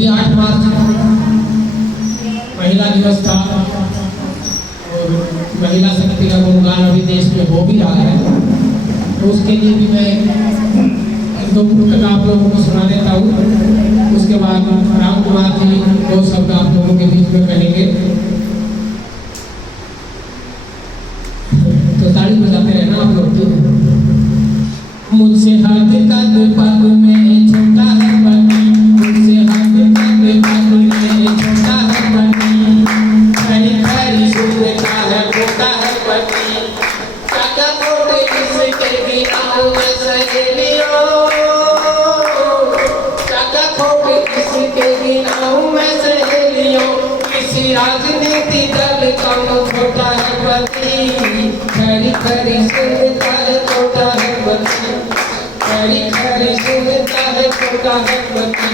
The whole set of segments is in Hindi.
अभी 8 मार्च महिला दिवस था और महिला शक्ति का गुणगान अभी देश में हो भी रहा है, तो उसके लिए भी मैं एक दो पुस्तक आप लोगों को सुना देता हूँ। उसके बाद राम कुमार जी 2 शब्द आप लोगों के बीच में कहेंगे। तो ताली बजाते रहना आप लोग। मुझसे हाथ कद पग में छोटा है पति, मुझसे हाथ कद पग में छोटा है पति, खरी खरी सुनता है छोटा है पति, काका कोटे किसके गिनाऊं मैं सहेलियों, काका कोटे किसके गिनाऊं मैं सहेलियों, किसी राजनीति दल का छोटा है पति, खरी खरी सुनता है छोटा है पति, खरी खरी सुनता है छोटा है पति,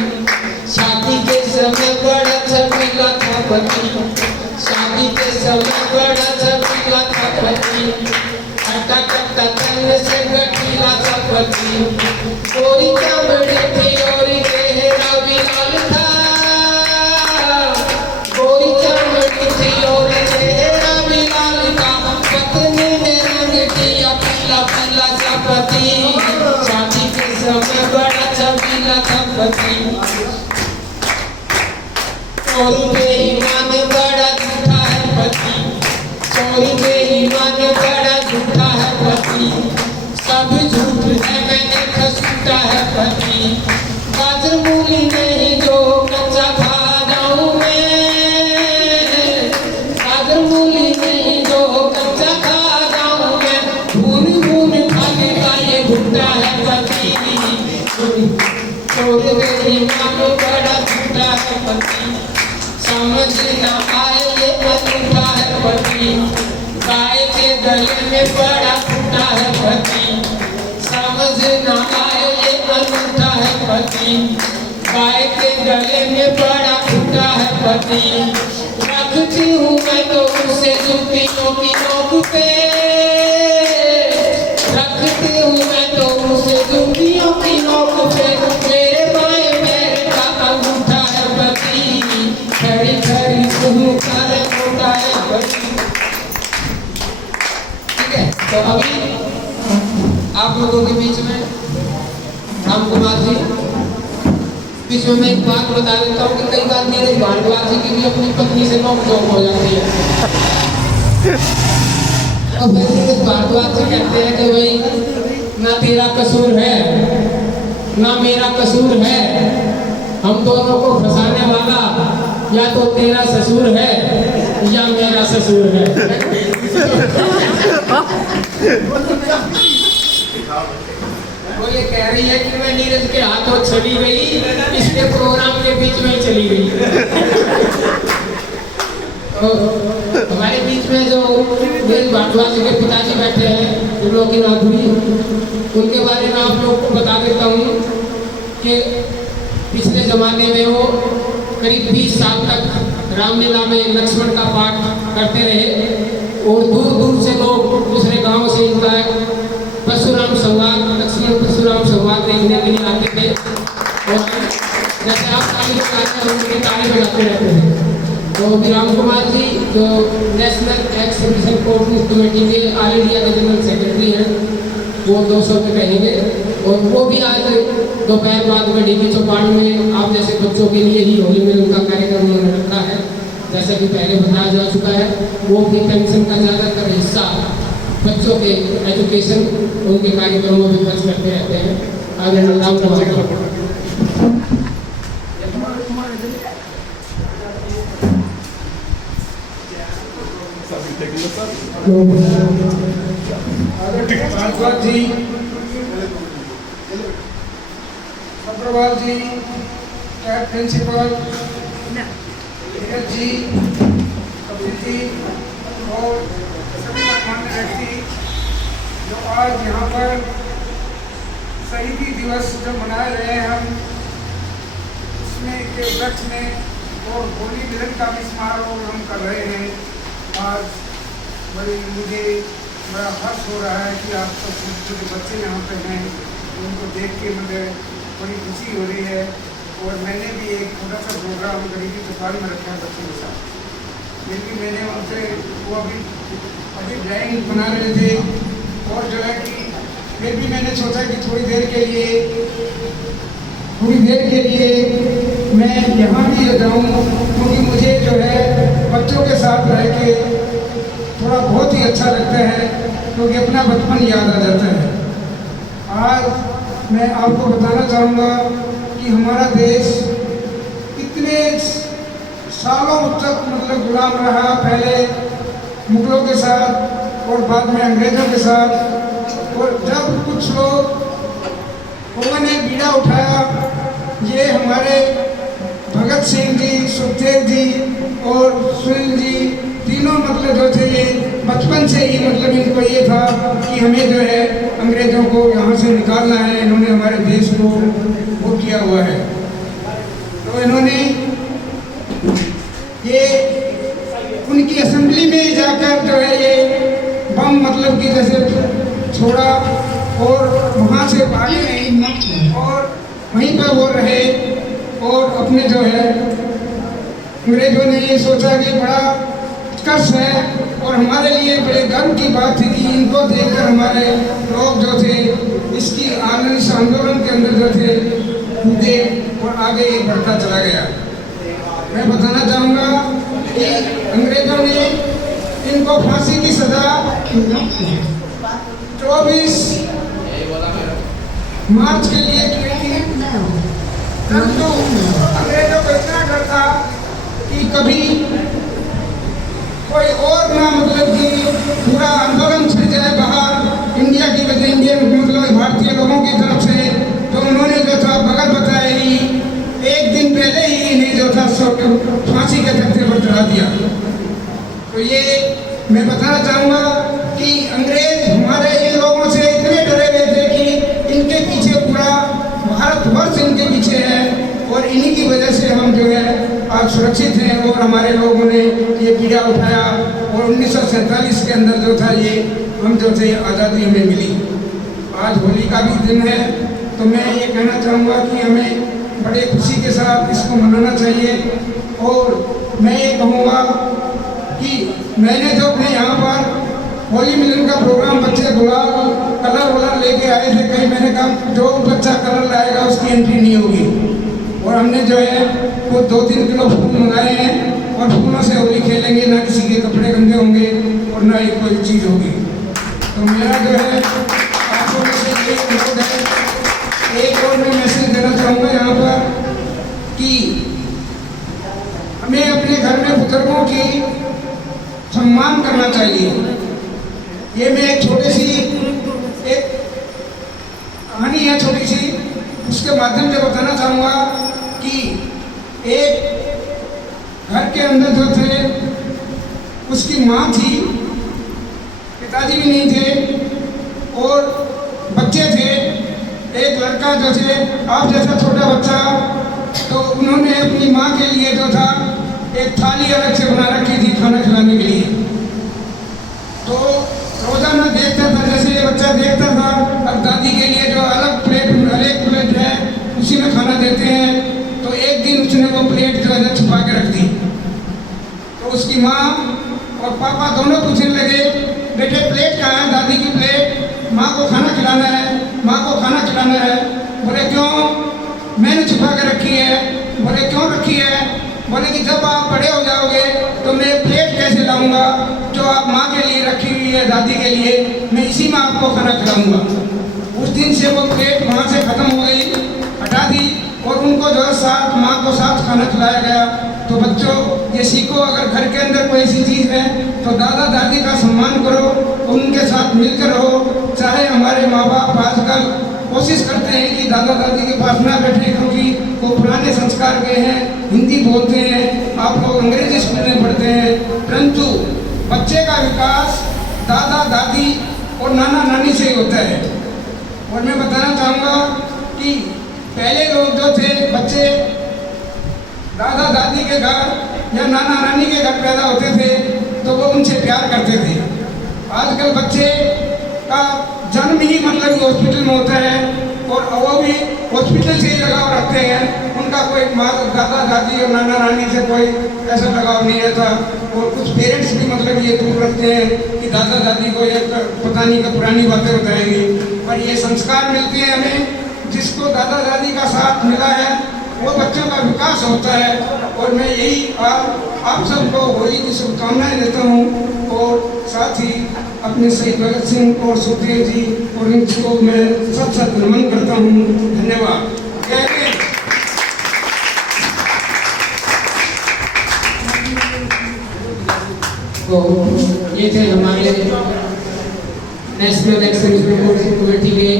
शादी के समय बड़ा छबीला था पति, शादी के समय बड़ा छबीला था पति, कटा कटा तन से गठीला था पति, गोरी चमड़ी थी और चेहरा भी लाल था, गोरी चमड़ी थी और चेहरा भी लाल था, पत्नी ने रंग किया पीला पीला सा पति, शादी के समय बड़ा छबीला था पति, चोरी बेईमान बड़ा झूठा है पति, चोरी बेईमान बड़ा झूठा है पति, सब झूठ है मैंने खसूटा है पति, गाजर मूली नहीं जो कच्चा खा जाऊं मैं, गाजर मूली नहीं जो कच्चा खा जाऊं मैं, भून भून खाने का ये भुट्टा है पति, चोरी बेईमान बड़ा झूठा है पति, समझ न आए ये अनूठा है पति, गाय के गले में बड़ा फूटा है पति, समझ न आए ये अनूठा है पति, गाय के गले में बड़ा फूटा है पति, रखती हूँ मैं तो उसे जुतियों की नोक पे, रखती हूँ मैं तो उसे जुतियों की नोक पे, मेरे बाएं पैर का अंगूठा है पति, खड़ी खड़ी सुनता है छोटा है पति। ठीक है, तो अभी आप लोगों के बीच में राम कुमार जी, बीच में मैं एक बात बता देता हूँ कि कई बार नीरज भारद्वाज जी की भी अपनी पत्नी से नोक-झोंक हो जाती है। और फिर नीरज भारद्वाज जी कहते हैं कि भाई ना तेरा कसूर है ना मेरा कसूर है, हम दोनों को फंसाने वाला या तो तेरा ससुर है या मेरा ससुर है। वो ये कह रही है कि मैं नीरज के हाथों चली गई, इसके प्रोग्राम के बीच में चली गई। तो हमारे बीच में जो नीरज भारद्वाज के पिताजी बैठे हैं, त्रिलोकी नाथुरी, उनके बारे में आप लोगों को बता देता हूँ कि पिछले जमाने में वो करीब 20 साल तक रामलीला में लक्ष्मण का पाठ करते रहे और दूर दूर से लोग दूसरे गांव से इनका परशुराम संवाद, लक्ष्मण परशुराम संवाद देखने के लिए आते थे और जैसे आप ताली बजाते हैं उनकी ताली बजाते रहते हैं। तो राम कुमार जी जो national x services coordination committee के ऑल इंडिया के जनरल सेक्रेटरी हैं, वो 2 शब्द कहेंगे और वो भी आज दोपहर बाद में डीपी चौपाल में आप जैसे बच्चों के लिए ही होली में उनका कार्यक्रम उन्होंने रखा है, जैसा कि पहले बताया जा चुका है। वो भी पेंशन का ज़्यादातर हिस्सा बच्चों के एजुकेशन उनके कार्यक्रमों में खर्च करते रहते हैं। आगे राम कुमार जी, अग्रवाल जी, कैब प्रिंसिपल जी, कपिल जी और सभी मान्य व्यक्ति जो आज यहाँ पर शहीदी दिवस जो मना रहे हैं हम, उसमें के वृक्ष में और होली मिलन का भी समारोह हम कर रहे हैं। आज मुझे बड़ा हर्ष हो रहा है कि आप सब छोटे बच्चे यहाँ पे हैं, उनको देख के मुझे बड़ी खुशी हो रही है और मैंने भी एक छोटा सा प्रोग्राम गरीबी दुकान में रखा है बच्चों के साथ। फिर भी मैंने उनसे वो अभी ड्राइंग बना रहे थे और जो है कि फिर भी मैंने सोचा कि थोड़ी देर के लिए मैं यहाँ भी जाऊँ, क्योंकि मुझे जो है बच्चों के साथ रह के थोड़ा बहुत ही अच्छा लगता है, क्योंकि अपना बचपन याद आ जाता है। आज मैं आपको बताना चाहूँगा कि हमारा देश इतने सालों तक मतलब गुलाम रहा, पहले मुगलों के साथ और बाद में अंग्रेज़ों के साथ। और जब कुछ लोग उन्होंने बीड़ा उठाया, ये हमारे भगत सिंह जी, सुखदेव जी और सुनील जी तीनों मतलब जो थे, ये बचपन से ही मतलब इनको ये था कि हमें जो है अंग्रेज़ों को यहाँ से निकालना है। इन्होंने हमारे देश को वो किया हुआ है। तो इन्होंने ये उनकी असेंबली में जाकर जो है ये बम मतलब कि जैसे छोड़ा और वहाँ से भागे नहीं और वहीं पर वो रहे। और अपने जो है अंग्रेजों ने ये सोचा कि बड़ा कष्ट है और हमारे लिए बड़े गर्व की बात थी कि इनको देखकर हमारे लोग जो थे इसकी इस आंदोलन के अंदर जो थे कूदे और आगे बढ़ता चला गया। मैं बताना चाहूँगा कि अंग्रेजों ने इनको फांसी की सजा 24 मार्च के लिए की थी, परंतु अंग्रेजों को इतना डर था कि कभी कोई और ना मतलब कि पूरा आंदोलन छिड़ जाए बाहर इंडिया की वजह, इंडियन मतलब भारतीय लोगों की तरफ से। तो उन्होंने जो था बगल बताया ही एक दिन पहले ही इन्हें जो था फांसी के तख्ते पर चढ़ा दिया। तो ये मैं बताना चाहूँगा कि अंग्रेज हमारे इन लोगों से इतने डरे हुए थे कि इनके पीछे पूरा भारतवर्ष इनके पीछे है और इन्हीं की वजह से हम जो है आज सुरक्षित हैं और हमारे लोगों ने ये पीड़ा उठाया और 1947 के अंदर जो था ये हम जो थे आज़ादी हमें मिली। आज होली का भी दिन है, तो मैं ये कहना चाहूँगा कि हमें बड़े खुशी के साथ इसको मनाना चाहिए। और मैं ये कहूँगा कि मैंने जो अपने यहाँ पर होली मिलन का प्रोग्राम बच्चे गुलाल कलर वलर लेके आए थे, कहीं मैंने कहा जो बच्चा कलर लाएगा उसकी एंट्री नहीं होगी। और हमने जो है वो 2-3 किलो फूल मंगाए हैं और फूलों से होली खेलेंगे, ना किसी के कपड़े गंदे होंगे और ना ही कोई चीज़ होगी। तो मेरा जो है आपको मैसेज एक अनुरोध है, एक और मैं मैसेज देना चाहूँगा यहाँ पर कि हमें अपने घर में बुजुर्गों की सम्मान करना चाहिए। ये मैं एक छोटी सी एक कहानी है छोटी सी, उसके माध्यम से बताना चाहूँगा कि एक घर के अंदर जो थे उसकी माँ थी, पिताजी भी नहीं थे और बच्चे थे। एक लड़का जो थे आप जैसा छोटा बच्चा, तो उन्होंने अपनी माँ के लिए जो था एक थाली अलग से बना रखी थी खाना खिलाने के लिए। तो रोजाना देखता था, जैसे ये बच्चा देखता था, अब दादी के लिए जो अलग प्लेट है उसी में खाना देते हैं। तो एक दिन उसने वो प्लेट जो है छुपा के रख दी। तो उसकी माँ और पापा दोनों पूछने लगे, बेटे प्लेट कहाँ है? दादी की प्लेट, माँ को खाना खिलाना है, माँ को खाना खिलाना है। बोले क्यों? मैंने छुपा के रखी है। बोले क्यों रखी है? बोले कि जब आप बड़े हो जाओगे तो मैं प्लेट कैसे लाऊंगा जो आप माँ के लिए रखी हुई है, दादी के लिए, मैं इसी में आपको खाना खिलाऊंगा। उस दिन से वो प्लेट वहाँ से ख़त्म हो गई, हटा दी और उनको जो है साथ माँ को साथ खाना खिलाया गया। तो बच्चों ये सीखो, अगर घर के अंदर कोई ऐसी चीज़ है तो दादा दादी का सम्मान करो, उनके साथ मिलकर रहो। चाहे हमारे माँ बाप आजकल कोशिश करते हैं कि दादा दादी के पास ना बैठे, क्योंकि वो पुराने संस्कार के हैं, हिंदी बोलते हैं, आप लोग अंग्रेजी स्कूल में पढ़ते हैं। परंतु बच्चे का विकास दादा दादी और नाना नानी से ही होता है। और मैं बताना चाहूँगा कि पहले लोग जो थे बच्चे दादा दादी के घर या नाना नानी के घर पैदा होते थे तो वो उनसे प्यार करते थे। आजकल बच्चे का जन्म ही मतलब हॉस्पिटल में होता है और वो भी हॉस्पिटल से ही लगाव रखते हैं। उनका कोई दादा दादी और नाना नानी से कोई ऐसा लगाव नहीं रहता। और कुछ पेरेंट्स भी मतलब ये दूर रखते हैं कि दादा दादी को ये पता नहीं का पुरानी बातें बताएंगी, पर ये संस्कार मिलते हैं हमें। जिसको दादा दादी का साथ मिला है वो बच्चों का विकास होता है। और मैं यही आप सबको होली की शुभकामनाएं देता हूँ और साथ ही अपने शहीद भगत सिंह और सुखदेव जी और इनको मैं सत नमन करता हूँ। धन्यवाद। जय हिंद। तो ये थे हमारे नेशनल एक्सटेंशन कमेटी के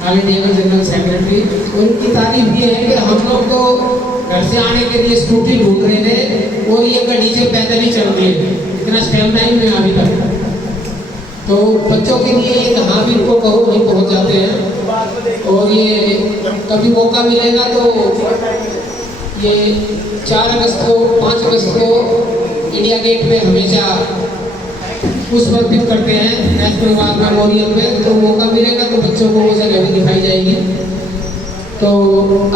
ऑल इंडिया के जनरल सेक्रेटरी। उनकी तारीफ ये है कि हम लोग तो घर से आने के लिए स्कूटी ढूंढ रहे थे और ये गाड़ी से पैदल ही चल रही है, इतना स्टैमिना ही नहीं अभी तक। तो बच्चों के लिए ये हाँ भी इनको कहो वहीं पहुँच जाते हैं। और ये कभी मौका मिलेगा तो ये 4 अगस्त को 5 अगस्त को इंडिया गेट में हमेशा पुष्प अर्पित करते हैं नेशनल वार मेमोरियल में। तो मौका मिलेगा तो बच्चों को वो जगह भी दिखाई जाएगी। तो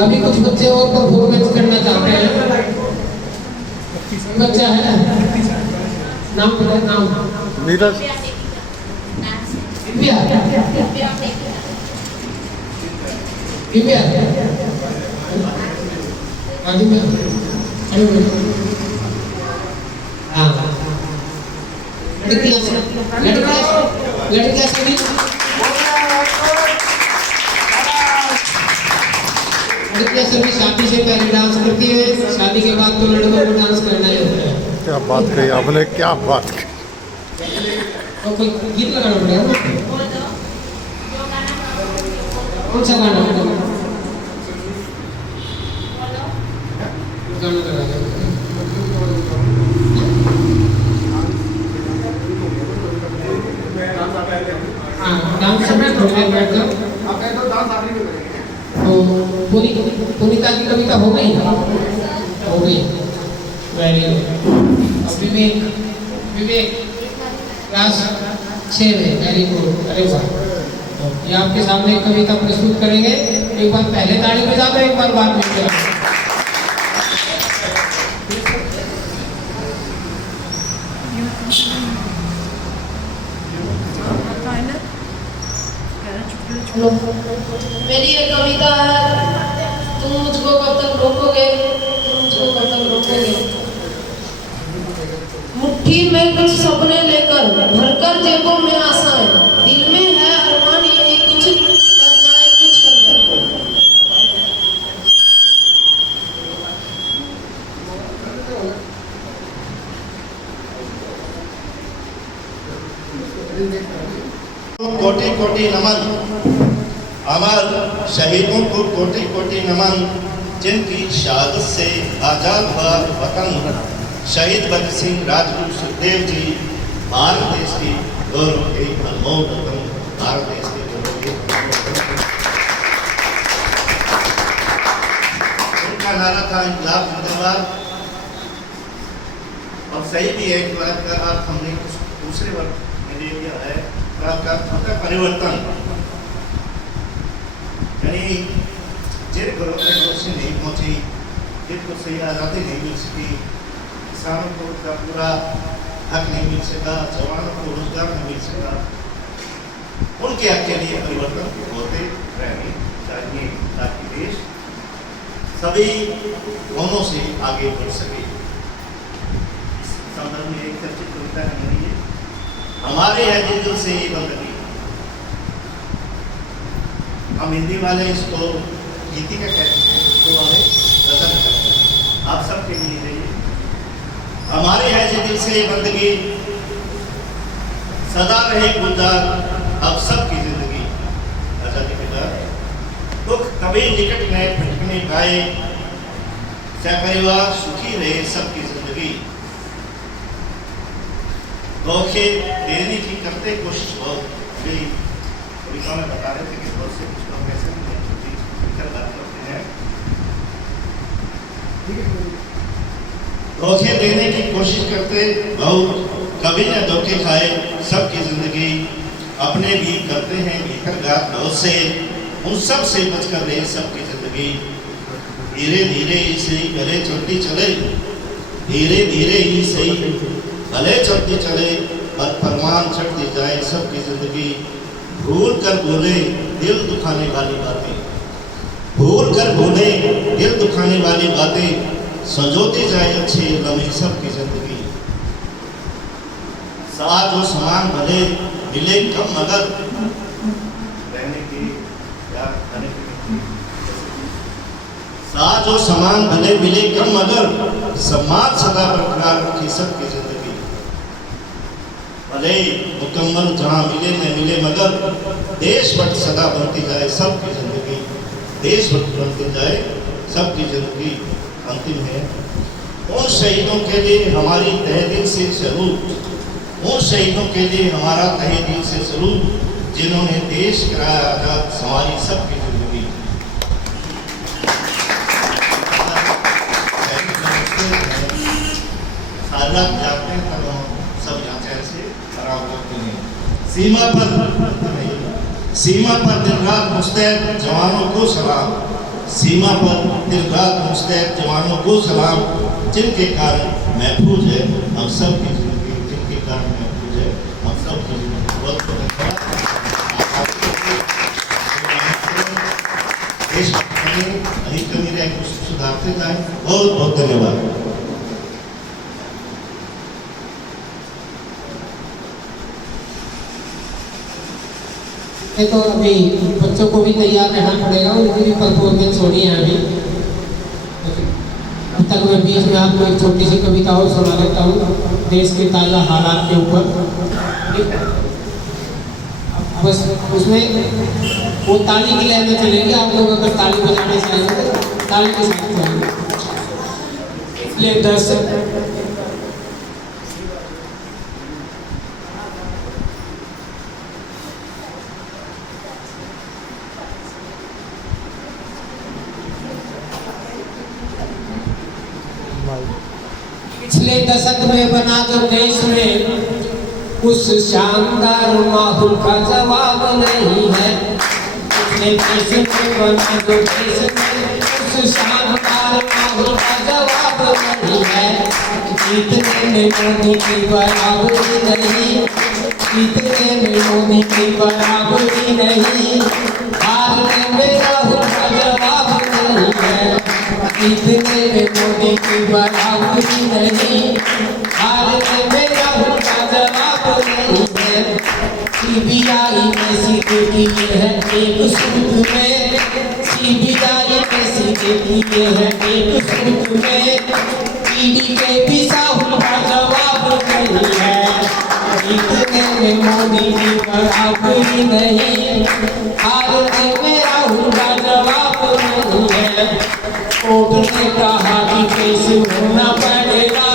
अभी कुछ बच्चे और परफॉर्मेंस करना चाहते हैं। बच्चा है, नाम पता है? नाम नीरज दिव्या। दिव्या हाँ दिव्या हाँ लड़की सभी शादी से पहले डांस करती है, शादी के बाद तो लड़कों को डांस करना ही होता है। क्या बात कही आपने, क्या बात कही। तो कोई गीत लगाना पड़ेगा ना? कौन सा गाना गाना लगा डांस सब थोड़ी देर बैठकर तो पुनीता की कविता हो गई। Very good. विवेक क्लास 6 में, वेरी गुड। अरे वाह, ये आपके सामने एक कविता प्रस्तुत करेंगे। एक बार पहले ताली बजा दो, एक बार बाद में बजा। मेरी एक कविता है, तुम मुझको कब तक रोकोगे, तुम मुझको कब तक रोकोगे। मुट्ठी में कुछ सपने लेकर भरकर जेबों में आशाएं, दिल में है अरमान यही कुछ कर जाए, कुछ कर जाए। कोटि कोटि नमन अमर शहीदों को, कोटि कोटि नमन जिनकी शहादत से आजाद हुआ वतन। शहीद भगत सिंह, राजगुरु सुखदेव जी भारत देश की गौरव के अनमोल रत्न, भारत देश के गौरव के उनका नारा था इंकलाब जिंदाबाद। और सही भी है, इंकलाब का अर्थ हमने दूसरे वर्ग में ले लिया है, का परिवर्तन। यानी जिन घरों तक रोशनी नहीं पहुंची, जिनको सही आज़ादी नहीं मिल सकी, किसानों को उनका पूरा हक नहीं मिल सका, जवानों को रोजगार नहीं मिल सका, उनके हक के लिए परिवर्तन होते रहने चाहिए ताकि देश सभी कोनों से आगे बढ़ सके। इस संदर्भ में एक चर्चित कविता है मेरी, हमारे है दिल से ही बंदगी। हम हिंदी वाले इसको गीति का कहते हैं, तो वाले रचना करते हैं। आप सबके लिए रहिए, हमारे है दिल से ही बंदगी, सदा रहे गुलजार अब सबकी जिंदगी। आजादी के बाद दुख कभी निकट में भटकने पाए, सहपरिवार सुखी रहे सबकी जिंदगी। धोखे देने की करते कोशिश बहुत गई। कविता में बता रहे थे कि बहुत से कुछ लोग ऐसे बात करते हैं, धोखे देने की कोशिश करते बहुत, कभी न धोखे खाए सबकी जिंदगी। अपने भी करते हैं भीतरघात बहुत से, उन सब से बचकर रहे सबकी जिंदगी। धीरे धीरे ही सही भले चलती चले, धीरे धीरे ही सही भले चलती चले, पर फरमान चढ़ती जाए सबकी जिंदगी। भूल कर बोले दिल दुखाने वाली बातें, भूल कर बोले दिल दुखाने वाली बातें, संजोती जाए अच्छे लम्हे सबकी जिंदगी। साथ और समान भले मिले कम मगर रहने की या खाने की, साथ और समान भले मिले कम मगर सम्मान सदा बरकरार रखी सबकी जिंदगी। भले मुकम्मल जहाँ मिले न मिले मगर देशभक्त सदा बनती जाए सबकी जिंदगी, देशभक्त बनती जाए सबकी जिंदगी। अंतिम है उन शहीदों के लिए हमारी तहे दिल से सलूट, उन शहीदों के लिए हमारा तहे दिल से सलूट, जिन्होंने देश कराया आजाद संवारी सबकी जिंदगी। सारा जाते हैं तब हम सब जाते ऐसे खराब करते हैं। सीमा पर दिन रात मुस्तैद जवानों को सलाम, सीमा पर दिन रात मुस्तैद जवानों को सलाम, जिनके कारण महफूज है हम सब की जिंदगी, जिनके कारण महफूज है हम सब की जिंदगी। बहुत बहुत धन्यवाद। देश में नहीं कमी रहे कुछ सुधारते जाए। बहुत बहुत धन्यवाद। तो अभी बच्चों को भी तैयार रहना पड़ेगा, उनकी भी परफॉर्मेंस होनी है अभी। अब तक मैं बीच में आपको एक छोटी सी कविता और सुना देता हूँ देश के ताज़ा हालात के ऊपर। बस उसमें वो ताली की लहर में चलेंगे, आप लोग अगर ताली बजाने चाहेंगे तो ताली के साथ चलेंगे। इसलिए दर्शक पिछले दशक में बना जो देश में उस शानदार माहौल का जवाब नहीं है। पिछले दशक में बना जो देश में उस शानदार माहौल का जवाब नहीं है। जीतने में मोदी की बराबरी नहीं, जीतने में मोदी की बराबरी नहीं, हारने में राहुल का जवाब नहीं है। जीतने में मोदी की बराबरी नहीं, हारने में राहुल का जवाब नहीं है। सीबीआई में सीधे किए हैं एक सूत्र में, सीबीआई में सीधे किए हैं एक सूत्र में, ईडी के भी साहुल का जवाब नहीं है। जीतने में मोदी की बराबरी नहीं, हारने में राहुल का जवाब नहीं है। कोर्ट ने कहा कि केस होना पड़ेगा,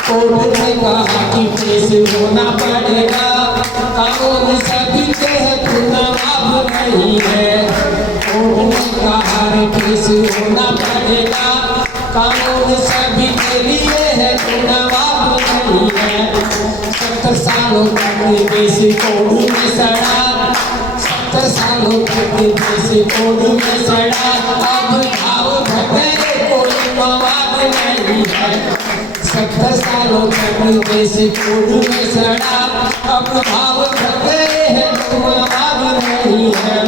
कोर्ट ने कहा कि केस होना पड़ेगा, कानून सभी के है जवाब नहीं है। कोर्ट ने कहा कि केस होना पड़ेगा, कानून सभी के लिए है जवाब नहीं है। 70 सालों तक देश कोर्ट में सड़ा, 70 सालों तक देश कोर्ट में सड़ा, अब भाव भटे कोई मवाद नहीं है। 70 सालों तक देश कोर्ट में सड़ा, अब भाव भटे मवाद नहीं है।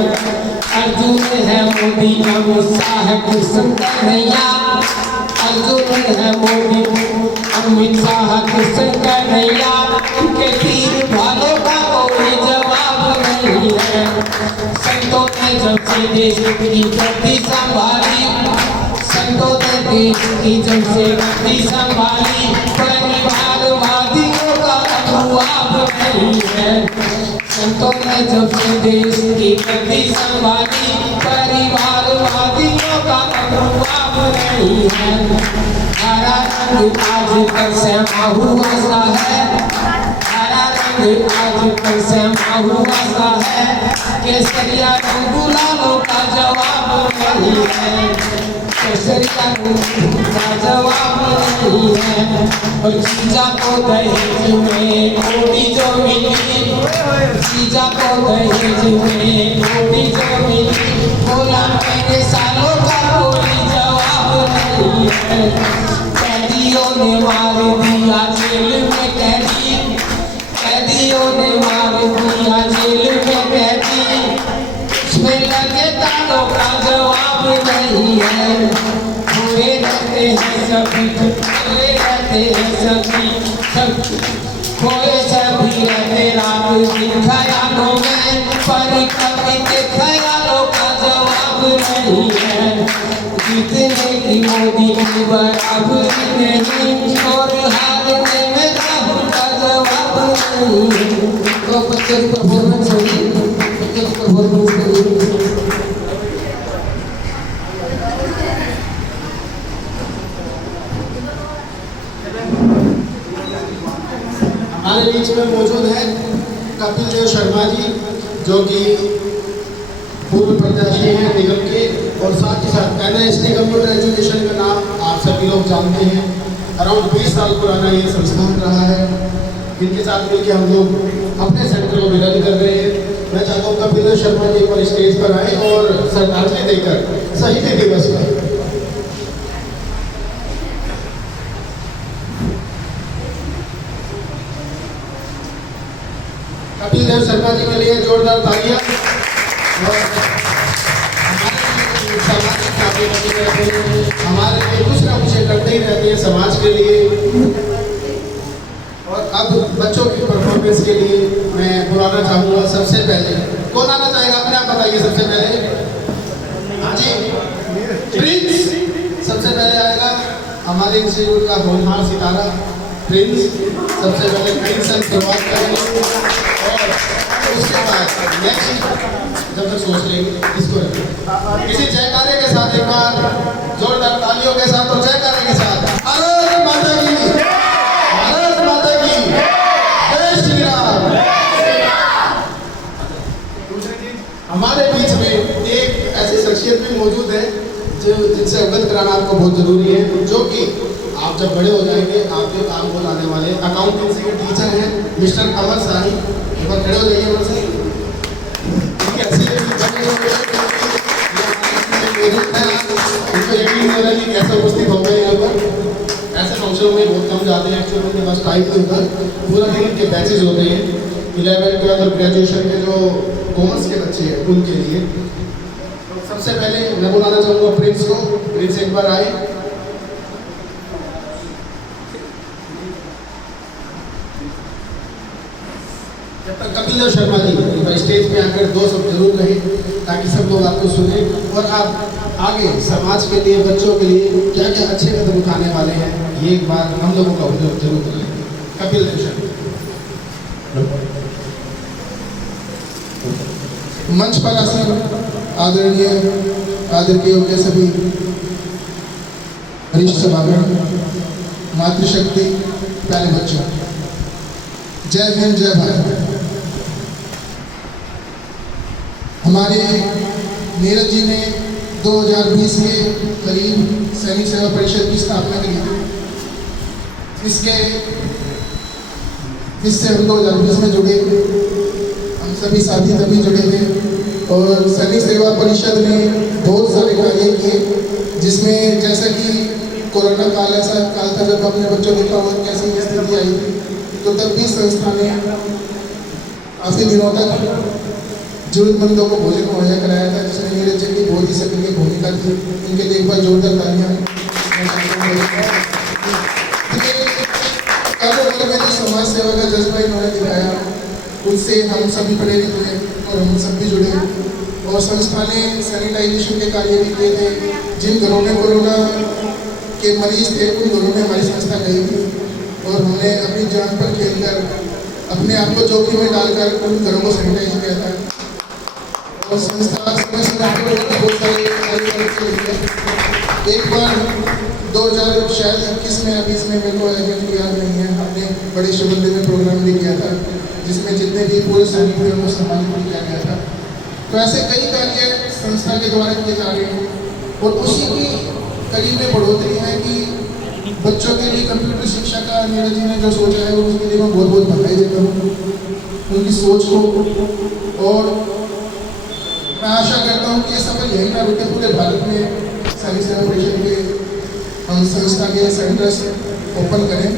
अर्जुन है मोदी का गुस्सा है कृष्ण कन्हैया, अर्जुन है मोदी अमित शाह कृष्ण कन्हैया, के तीर भालों का कोई जवाब नहीं है। संतों ने जब से देश की गद्दी संभाली, संतों ने देश की जब से गद्दी संभाली, परिवारवादियों का अनुवाद नहीं है। संतों ने जब से देश की गद्दी संभाली, परिवारवादियों का अनुवाद नहीं है। हरा रंग आज तक श्यामा हुआ सा है, हरा रंग रंग आजकल श्यामा हुआ सा है, केसरिया रंग गुलालों का जवाब नहीं है, केसरिया रंग का जवाब नहीं है। और जीजा को दहेज में कोड़ी जो मिली, जीजा को दहेज में कोड़ी जो मिली, बोला मेरे सालों का कोई जवाब नहीं है। कैदियों ने मार दिया जेल में कैदी, कैदियों ने मार दिया जेल में कैदी, उसमें लगे तालों का जवाब नहीं है। खोए रहते हैं सभी, खोए रहते हैं सभी, खोए सभी रहते रात दिन ख्यालों में, पर कभी के ख्यालों का जवाब नहीं है। जीतने की मोदी की बराबरी नहीं, और हारने में राहुल का जवाब नहीं है। तो बच्चे की परफॉर्मेंस होगी, बच्चे की परफॉर्मेंस होगी। हमारे बीच में मौजूद है कपिल देव शर्मा जी, जो कि पूर्व प्रत्याशी हैं निगम के, और साथ ही साथ NIST कंप्यूटर एजुकेशन का नाम आप सभी लोग जानते हैं। अराउंड 20 साल पुराना ये संस्थान रहा है, इनके साथ मिलकर हम लोग अपने सेंटर को भी रन कर रहे हैं। मैं चाहता हूँ कपिल देव शर्मा जी एक बार स्टेज पर आए और श्रद्धांजलि देकर शहीदी दिवस पर। कपिल देव शर्मा जी के लिए जोरदार तालियां। हमारे लिए कुछ ना कुछ करते ही रहते हैं समाज के लिए। और अब बच्चों की परफॉर्मेंस के लिए मैं बुलाना चाहूँगा सबसे पहले, कौन आना चाहेगा अपने आप बताइए सबसे पहले। हाँ जी, प्रिंस सबसे पहले आएगा, हमारे इंस्टीट्यूट का होनहार सितारा प्रिंस सबसे पहले प्रिंस से शुरुआत करेंगे, और उसके बाद नेक्स्ट जब तक सोच लेंगे इसको रखें। इसी जयकारे के साथ एक बार जोरदार तालियों के साथ और जयकारे के साथ भारत माता की, भारत माता की जय श्री राम। हमारे बीच में एक ऐसी शख्सियत भी मौजूद है जो जिनसे अवगत कराना आपको बहुत जरूरी है, जो कि आप जब बड़े हो जाएंगे आपके काम को लाने वाले अकाउंटेंसी के टीचर हैं मिस्टर अमर साही। एक बार खड़े हो जाइए अमर साही। उनको यकीन हो रहा है कि कैसे उपस्थित हो गए यहाँ पर। ऐसे फंक्शन में बहुत कम जाते हैं, एक्चुअली उनके पास टाइम नहीं होता। पूरा दिन उनके बैचेज होते हैं 11 12 और ग्रेजुएशन के जो कॉमर्स के बच्चे हैं उनके लिए। सबसे पहले मैं बुलाना चाहूँगा प्रिंस को। प्रिंस एक बार आए। जब तक कपिल देव शर्मा जी स्टेज पे आकर दो सब जरूर कहें, ताकि सब लोग आपको सुने और आप आगे समाज के लिए, बच्चों के लिए क्या क्या अच्छे कदम उठाने वाले हैं, ये एक बार हम लोगों का उपयोग जरूर करेंगे। कपिल देव शर्मा मंच पर आसीन आदरणीय आदर के योग्य सभी वरिष्ठ सभागण, मातृशक्ति, प्यारे बच्चों, जय हिंद, जय भारत। हमारे नीरज जी ने 2020 के करीब सैनिक सेवा परिषद की स्थापना की थी। इससे हम 2020 में जुड़े, हम सभी साथी तभी जुड़े थे, और सैनिक सेवा परिषद ने बहुत सारे कार्य किए, जिसमें जैसा कि कोरोना काल ऐसा काल था जब अपने बच्चों ने देखा और कैसी स्थिति आई थी, तो तब भी संस्था ने काफ़ी दिनों तक जरूरतमंदों को भोजन मुहैया कराया था, जिसमें नीरज जी की बहुत ही सक्रिय भूमिका थी। उनके लिए एक बार जोरदार तालियां। में जो समाज सेवा का जज्बा इन्होंने दिखाया, उससे हम सभी प्रेरित हुए और हम सब भी जुड़े, और संस्था ने सैनिटाइजेशन के कार्य भी किए थे। जिन घरों में कोरोना के मरीज थे उन घरों में हमारी संस्था गई थी, और हमने अपनी जान पर खेलकर, अपने आप को जोखिम में डालकर उन घरों को सैनिटाइज किया था। और संस्था एक बार 2021 में अभी इसमें मेरे को एग्जैक्टली याद नहीं है, हमने बड़े शिवल्ले में प्रोग्राम भी किया था जिसमें जितने भी पूरे सैनिक हुए उनको सम्मानित किया गया था। तो ऐसे कई कार्य संस्था के द्वारा किए जा रहे हैं और उसी की करीब में बढ़ोतरी है कि बच्चों के लिए कंप्यूटर शिक्षा का नीरज जी ने जो सोचा है उसके लिए मैं बहुत बहुत बधाई देता हूँ उनकी सोच को। और मैं आशा करता हूँ कि ये सफल यही ना रुके, पूरे भारत में साइंस इनोवेशन के हम संस्था के सेंटर्स ओपन करें।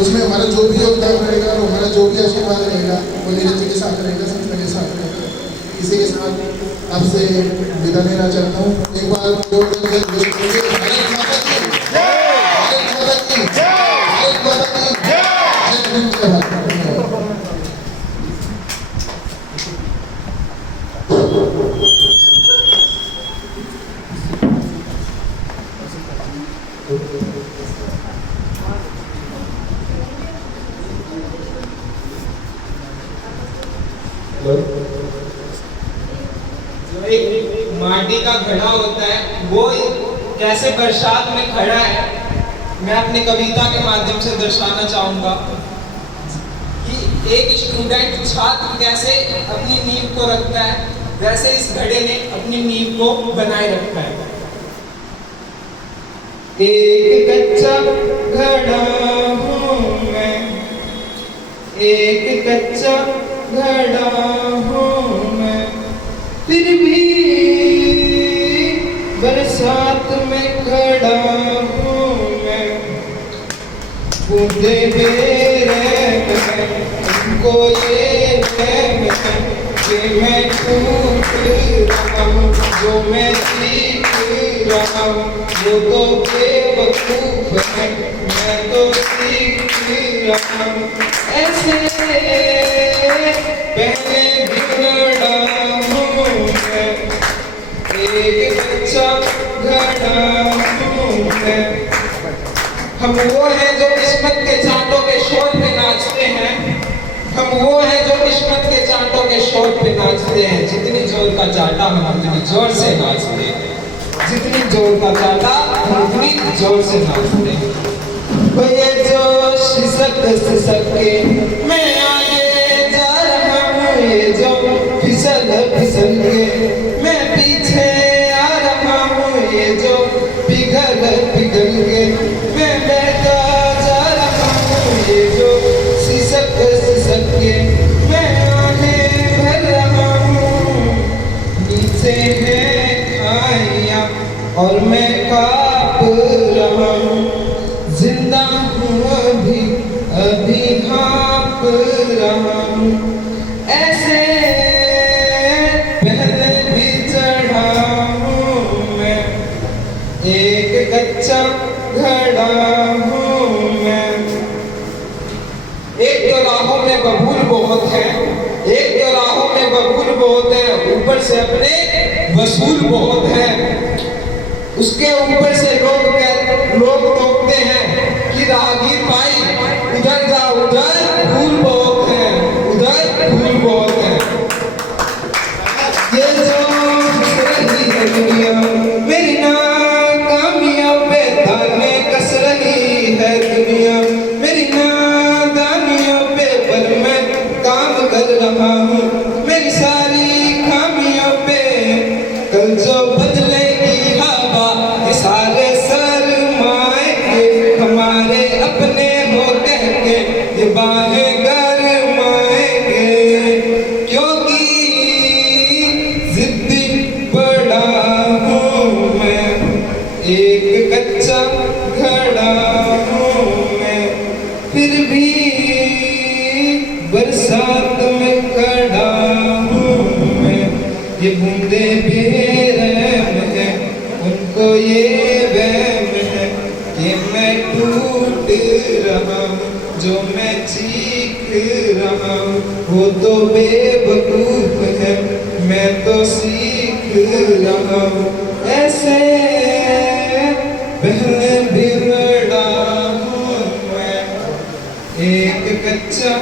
उसमें हमारा जो भी योगदान रहेगा और हमारा जो भी आशीर्वाद रहेगा वो नीरज जी के साथ रहेगा, संस्था के साथ रहेगा। इसी के साथ आपसे विदा लेना चाहता हूँ। एक बार भारत माता की जय, भारत माता की जय, भारत माता की जय। जो एक माटी का घड़ा होता है वो कैसे बरसात में खड़ा है, मैं अपनी कविता के माध्यम से दर्शाना चाहूँगा कि एक स्टूडेंट छात्र कैसे अपनी नींव को रखता है, वैसे इस घड़े ने अपनी नींव को बनाए रखा है। एक कच्चा घड़ा हूँ मैं, एक कच्चा घड़ा हूँ मैं, फिर भी बरसात में खड़ा हूँ मैं। बूंदे मेरे उनको ये कि मैं टूट रहा हूँ, जो मैं सीख रहा हूँ वो तो बेवकूफ है, मैं तो सीख रहा हूँ। ऐसे पहले बिगड़ा हूँ मैं, एक बच्चा घड़ा हूँ मैं। हम वो हैं जो किस्मत के चांटों के शोर पे नाचते हैं, हम वो हैं जो किस्मत के चांटों के शोर पे नाचते हैं। जितनी जोर का चाटा हम उतनी जोर से नाचते हैं, जितनी जोर का चाटा हम उतनी जोर से नाचते हैं। ये जोश सिसक के मैं आगे जा रहा हूँ, ये जो फिसल फिसल के मैं पीछे आ रहा हूँ, ये जो पिघल पिघल के मैं बहता जा रहा हूँ, ये जो सिसक सिसक के मैं आगे भर रहा हूँ। नीचे है खाइयाँ और मैं काँप रहा हूँ, जिंदा हूँ अभी हाँप रहा हूँ। ऐसे पहले भी चढ़ा हूँ मैं, एक कच्चा घड़ा हूँ मैं। एक तो राहों में बबूल बहुत है, एक तो राहों में बबूल बहुत है, ऊपर से अपने वसूल बहुत है। उसके ऊपर से लोग टोकते हैं कि राहगीर भाई उधर जा, उधर फूल बहुत है, उधर फूल बहुत है। ये जो रही है दुनिया मेरी नाकामियों पे धाने कस रही है दुनिया मेरी नादानियों पे, पर मैं काम कर रहा हूँ मेरी सारी खामियों पे। कल जो बदलेगी हवा ये सारे सरमाएंगे, हमारे अपने हो कह के ये बाहें गरमाएंगे। क्योंकि जिद्दी बड़ा हूँ मैं, एक कच्चा घड़ा हूँ मैं, फिर भी बरसात में खड़ा हूँ मैं। ये बूंदे बेरहम है, उनको ये वहम है कि मैं टूट रहा हूँ, जो मैं चीख रहा हूँ वो तो बेवकूफ है, मैं तो सीख रहा हूँ। ऐसे पहले बिगड़ा हूँ मैं, एक कच्चा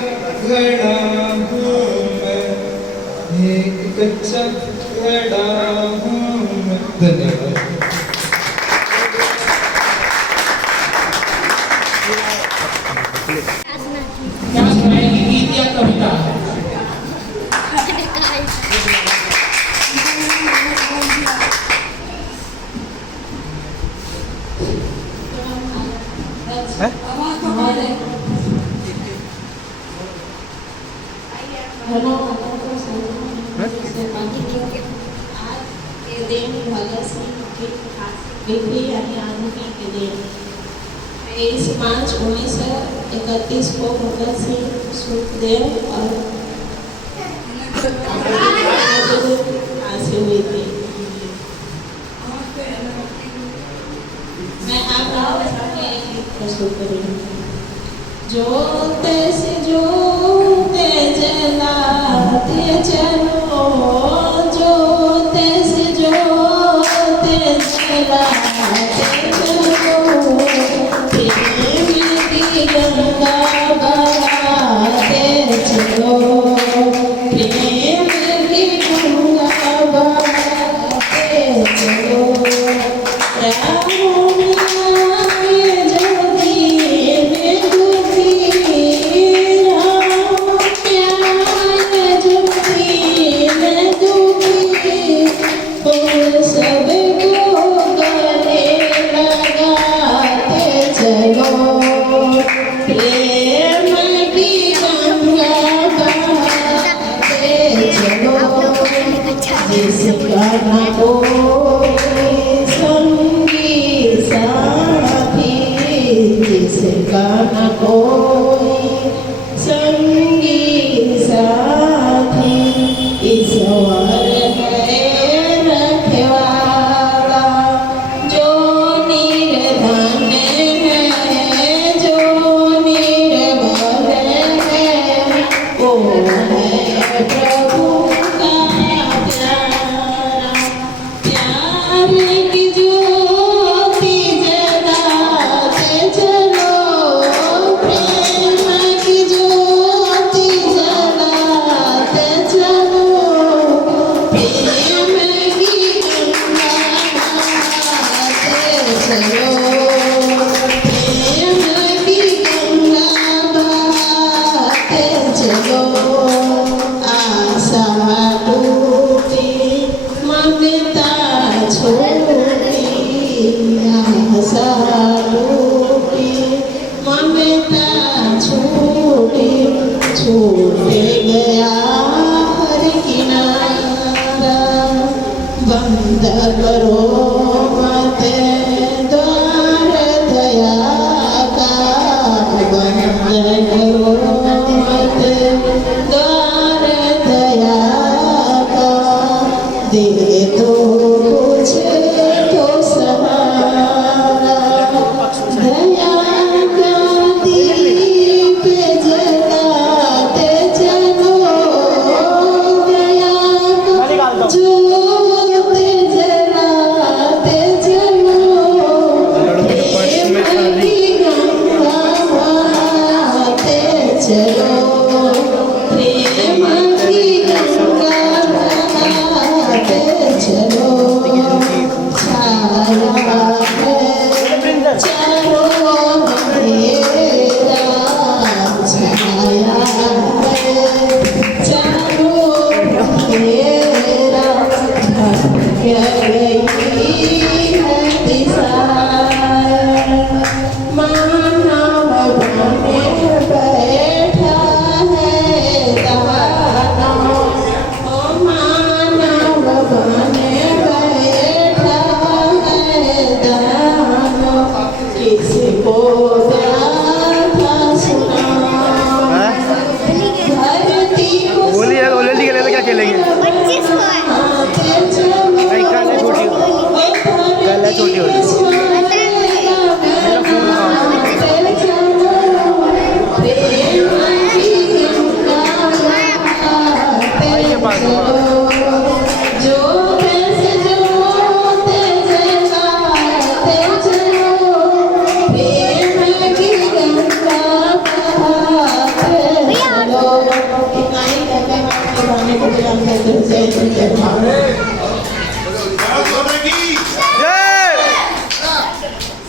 घड़ा हूँ मैं, एक कच्चा घड़ा हूँ मैं। धन्यवाद। क्या सुनाएगी, गीत या कविता? इस 5/1931 को भगत सिंह, सुखदेव और फांसी हुई थी। मैं आप प्रस्तुत करूँगी। जोते से जोते जलाते चलो, जोते से जोते जलाते चलो, प्रेम की गंगा बहाते चलो, प्रेम की गंगा बहाते चलो।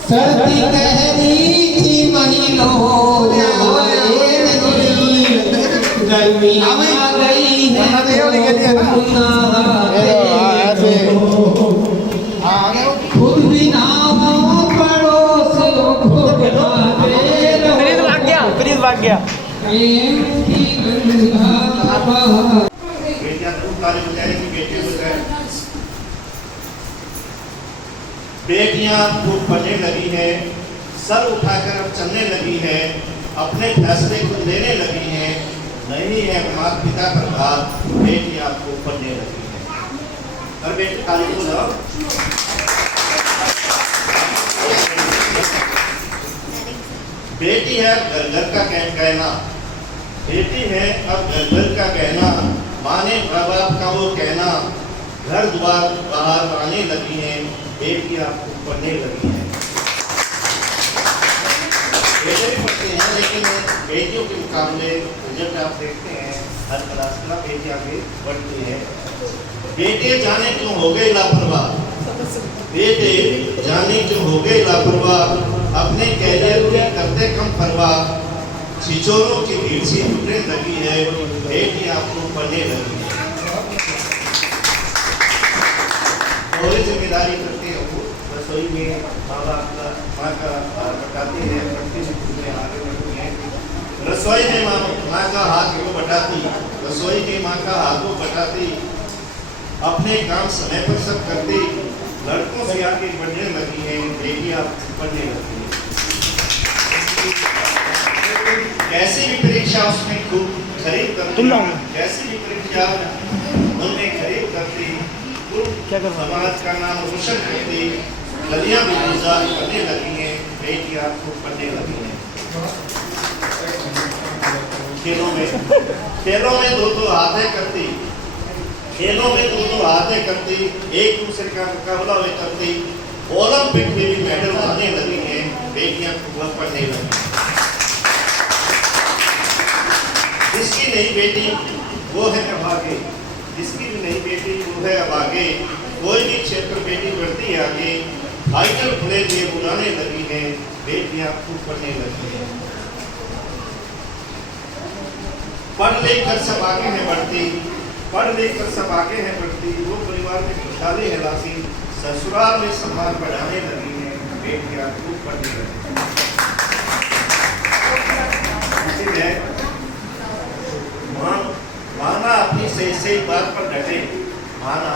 सर्दी गहरी थी महीनों गर्मी आ गई है खुद भी ना हो पड़ोसियों को बनाते रहो प्रेम की गंगा बहा। बेटियां खूब ताली बजाएंगी, बेटे बजाए। बेटियां खूब पढ़ने लगी है, सर उठाकर अब चलने लगी है, अपने फैसले खुद लेने लगी है, नहीं है माता पिता पर बात, बेटियां खूब पढ़ने लगी है। और बेटी ताली बजाओ। बेटी है घर घर का कहना, बेटी है अब घर घर का कहना, माने माँ बाप का वो कहना, घर द्वार बाहर आने लगी है, बेटी आपको पढ़ने लगी है। बेटे भी पढ़ते हैं, लेकिन बेटियों के मुकाबले रिजल्ट आप देखते हैं हर क्लास का बेटी आगे बढ़ती है। बेटे जाने क्यों हो गए लापरवाह, बेटे जाने क्यों हो गए लापरवाह, अपने कैरियर की करते कम परवाह, छिछोरों की भीड़ सी टूटने लगी है, बेटी आपको पढ़ने लगी है। और जिम्मेदारी करते हो रसोई में माँ बाप का माँ का बटाती है, पढ़ती में आगे बढ़ती है। रसोई में माँ का हाथ को बटाती, रसोई में माँ का हाथ को बटाती, अपने काम समय पर सब करती, लड़कों से आगे बढ़ने लगी है, बेटी आप पढ़ने लगी है। कैसी भी परीक्षा उसमें खूब खरीद करती, कैसी भी परीक्षा उनमें खरीद करती, समाज का नाम रोशन करती, गलियां भी गुजार करने लगी हैं, बेटी आपको पढ़ने लगी हैं। खेलों में दो हाथें करती, खेलों में दो हाथें करती, एक दूसरे का मुकाबला में करती, ओलंपिक में भी मेडल आने लगी हैं, बेटियां खूब पढ़ने लगी। जिसकी नहीं बेटी वो है अभागे, जिसकी भी नहीं बेटी वो है अभागे, कोई भी क्षेत्र बेटी बढ़ती है आगे, आइटल खुले लिए बुलाने लगी है, बेटियां खूब पढ़ने लगी है। पढ़ लिख कर सब आगे है बढ़ती, पढ़ लिख कर सब आगे है बढ़ती, वो परिवार में खुशहाली है लाती, ससुराल में सम्मान बढ़ाने लगी है, बेटियां खूब पढ़ने लगी है। माना अपनी सही बात पर डटे, माना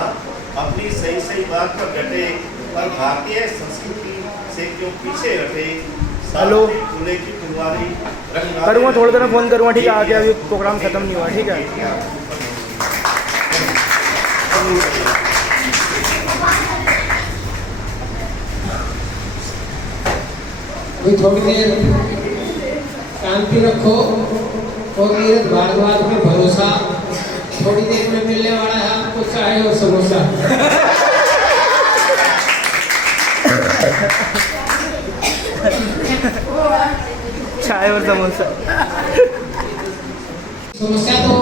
अपनी सही बात पर डटे, पर भारतीय संस्कृति से क्यों पीछे हटे। हेलो, खुले की फुलवारी करूँगा, थोड़ी देर में फ़ोन करूँगा, ठीक है? आगे अभी प्रोग्राम ख़त्म नहीं हुआ, ठीक है? अभी थोड़ी देर शांति रखो और नीरज भारद्वाज में भरोसा, थोड़ी देर में मिलने वाला है आपको चाय और समोसा। चाय और समोसा। समस्या तो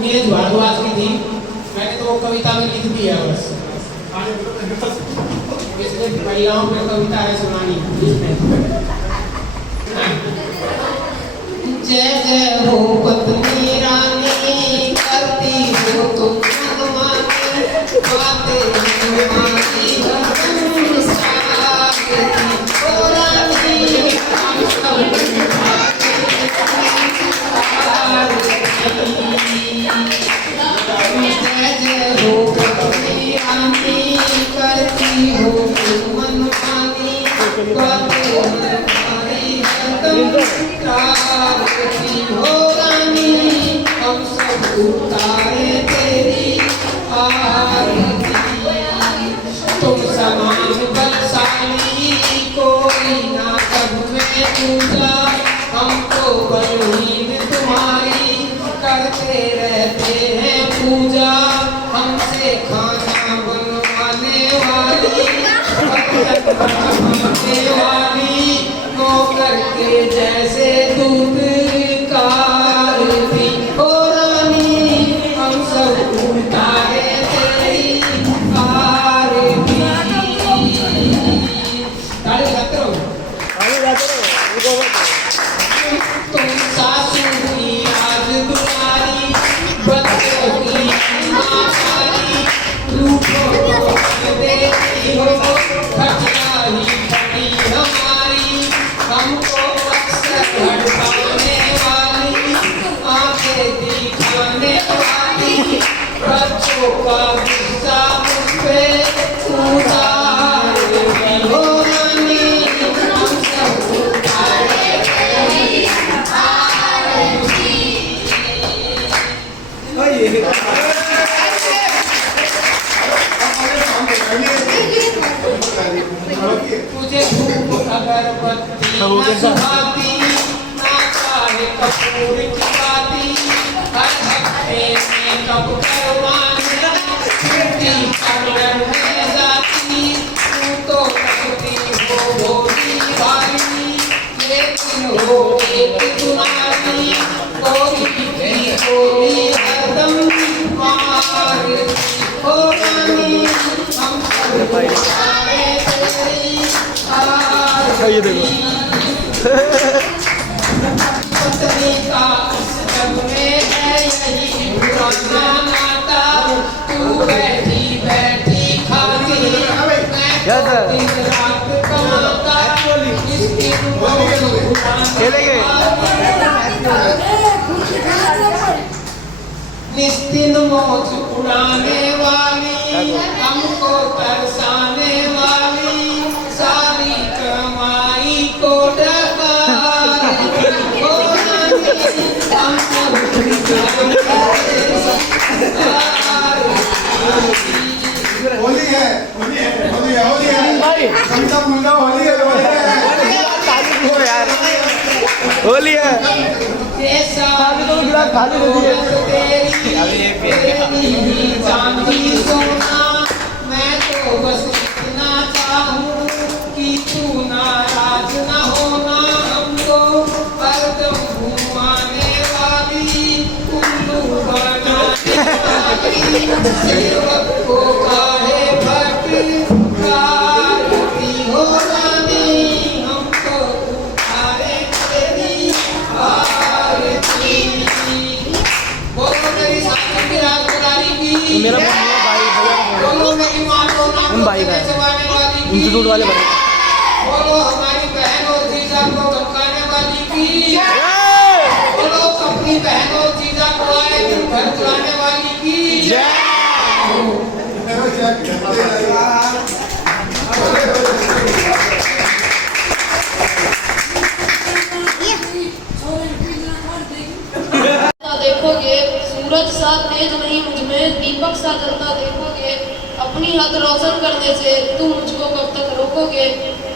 नीरज भारद्वाज की थी, मैंने तो वो कविता में लिख दी है बस। इसमें महिलाओं पर कविता है सुनानी। जय जय हो पत्नी रानी, करती हो तुम मनमानी, बातें मनमानी हरदम सागती हो रानी, हम सब जय जय हो पत्नी रानी, करती हो तुम मनमानी, बातें मनमानी हरदम सागती हो रानी, हम सब उतारे तेरी आरती। तुम समान बलशाली कोई ना कब में पूजा, हमको बलहीन तुम्हारी करते रहते हैं पूजा, हमसे खाना बनवाने वाली, बर्तन बनवाने वाली, नौकर के जैसे दूध कारती हो रानी, हम सब उतारे तेरी आरती। ताली बजाते रहो। तुम सासू की राज दुलारी, हमको अक्सर भड़काने वाली, आंखें दिखाने वाली, बच्चों का गुस्सा मुझ पे उतार दी हो रानी, हम सब उतारे तेरी आरती। तुझे धूप अगरबत्ती न सुहाती, ना चाहे कपूर की बाती, हर हफ्ते में कब करवाने छुट्टी पार्लर में जाती, तू तो लगती हो भोली भाली, लेकिन हो एक तुम्हारी गोरी की गोली हरदम मारती हो रानी, हम सब उतारे तेरी ये देखो पत्नी का इस जग में है यही पुराना नाता, तू बैठी बैठी खाती, मैं तो दिन रात कमाता, इसकी खेलेंगे निस्दिन मौज उड़ाने वाली, हमको तरसाने वाली, सारी कमाई को डकारती हो रानी, हम सब होली है, होली है, होली है, होली है, हम सब मुंडा होली है, होली है यार, होली है तो गिलास खाली दे दिए, चांदी सोना, मैं तो बस इतना चाहूं कि तू नाराज न होना, हमको हरदम घुमाने वाली, उल्लू बनाने वाली, सेवक को काहे भटकारती हो रानी, हमको उतारे तेरी आरती। बोलो मेरी सासू की राजकुमारी की, मेरा भाई बोलो मेरी माँ को नाक भाई का चबाने वाली की, इंस्टीट्यूट वाले बने बोलो हमारी बहन और जीजा को धमकाने वाली की, बोलो अपनी बहन और जीजा को आए दिन घर चलाने वाली की। देखोगे सूरज सा तेज नहीं मुझमें, दीपक सा जलता देखोगे, अपनी हद रोशन करने से तुम मुझको कब तक रोकोगे,